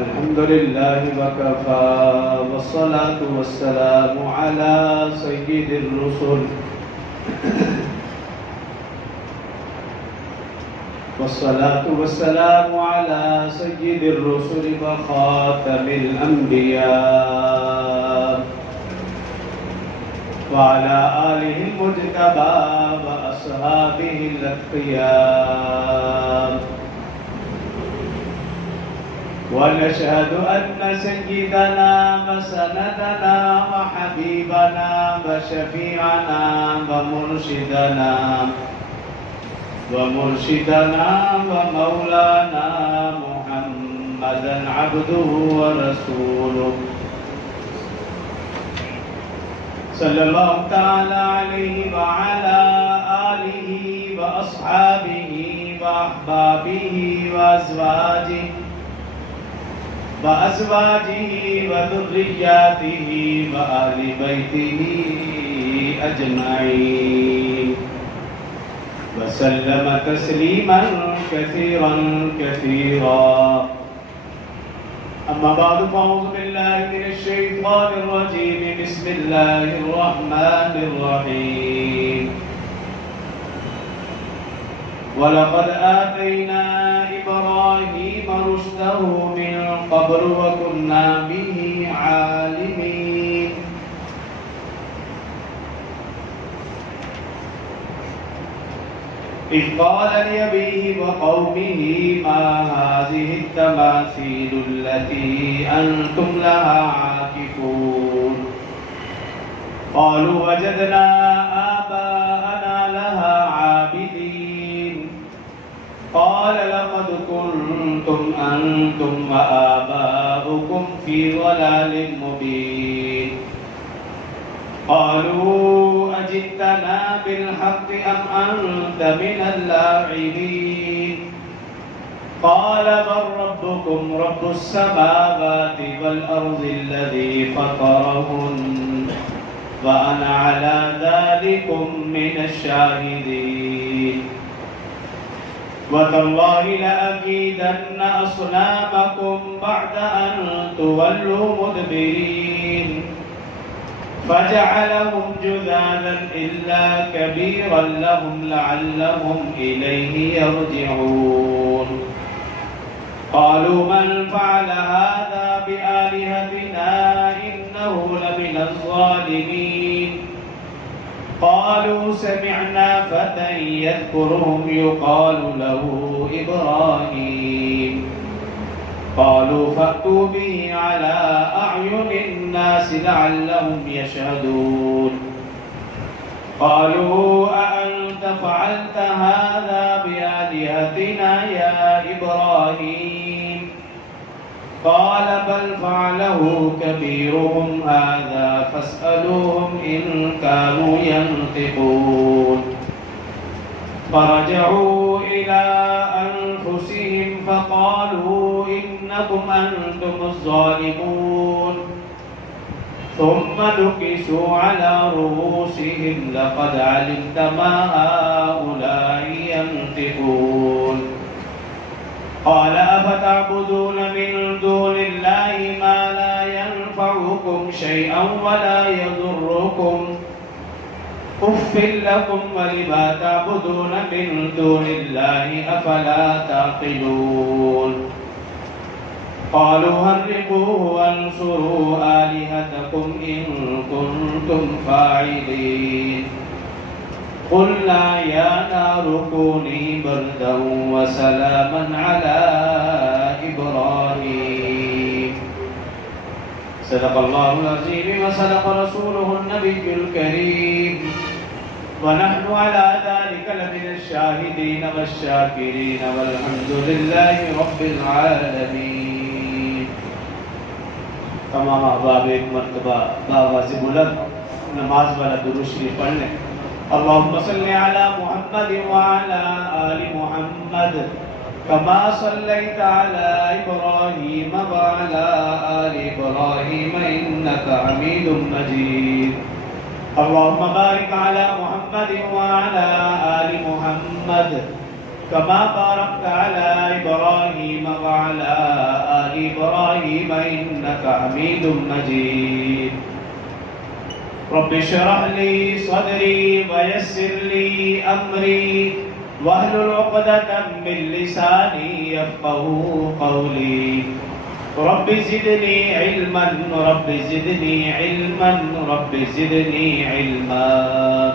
الحمد لله وكفى والصلاة والسلام على سيد الرسل والصلاة والسلام على سيد الرسل وخاتم الأنبياء وعلى آله المجتبى وأصحابه الأتقياء ونشهد أن سيدنا وسندنا وحبيبنا وشفيعنا ومرشدنا ومولانا محمدا عبده ورسوله صلى الله تعالى عليه وعلى آله وأصحابه وأحبابه وأزواجه وذرياته وآل بيته أجمعين وسلم تسليما كثيرا أما بعد فأعوذ بالله من الشيطان الرجيم بسم الله الرحمن الرحيم ولقد آتينا إبراهيم رشده من قبل وكنا به عالمين إذ قال لأبيه وقومه ما هذه التماثيل التي أنتم لها عاكفون قالوا وجدنا آباءنا لها عابدين قال لقد كنتم أنتم وآباؤكم في ضلال مبين قالوا أجئتنا بالحق أم أنت من اللاعبين قال بل ربكم رب السماوات والأرض الذي فطرهن وأنا على ذلكم من الشاهدين وتالله لأكيدن أصنامكم بعد أن تولوا مدبرين فجعلهم جذاذا إلا كبيرا لهم لعلهم إليه يرجعون قالوا من فعل هذا بآلهتنا إنه لمن الظالمين قالوا سمعنا فتى يذكرهم يقال له إبراهيم قالوا فأتوا به على أعين الناس لعلهم يشهدون قالوا أأنت فعلت هذا بآلهتنا يا إبراهيم قال بل فعله كبيرهم هذا فاسألوهم إن كانوا ينطقون فرجعوا إلى أنفسهم فقالوا إنكم أنتم الظالمون ثم نكسوا على رؤوسهم لقد علمت ما هؤلاء ينطقون قال أفتعبدون من دون الله ما لا ينفعكم شيئا ولا يضركم أف لكم ولما تعبدون من دون الله أفلا تعقلون قالوا هرقوه وانصروا آلهتكم إن كنتم فاعلين قلنا يا نار كوني بردا وسلاما على إبراهيم صدق الله العظيم وصدق رسوله النبي الكريم ونحن على ذلك لمن الشاهدين والشاكرين والحمد لله رب العالمين तमाम अहबाब एक मरतबा बावाज़ बुलंद नमाज वाला दुरूद शरीफ पढ़ लें अल्लाहुम्मा सल्लि अला मुहम्मद व अला आलि मुहम्मद कमा सल्लैता अला इब्राहीम व अला आलि इब्राहीम इन्नका हमीदुम मजीद अल्लाहुम्मा बारिक अला मुहम्मद व अला आलि मुहम्मद كما باركت على إبراهيم وعلى آل إبراهيم إنك حميد مجيد رب اشرح لي صدري ويسر لي أمري واحلل عقدة من لساني يفقهوا قولي رب زدني علما رب زدني علما رب زدني علما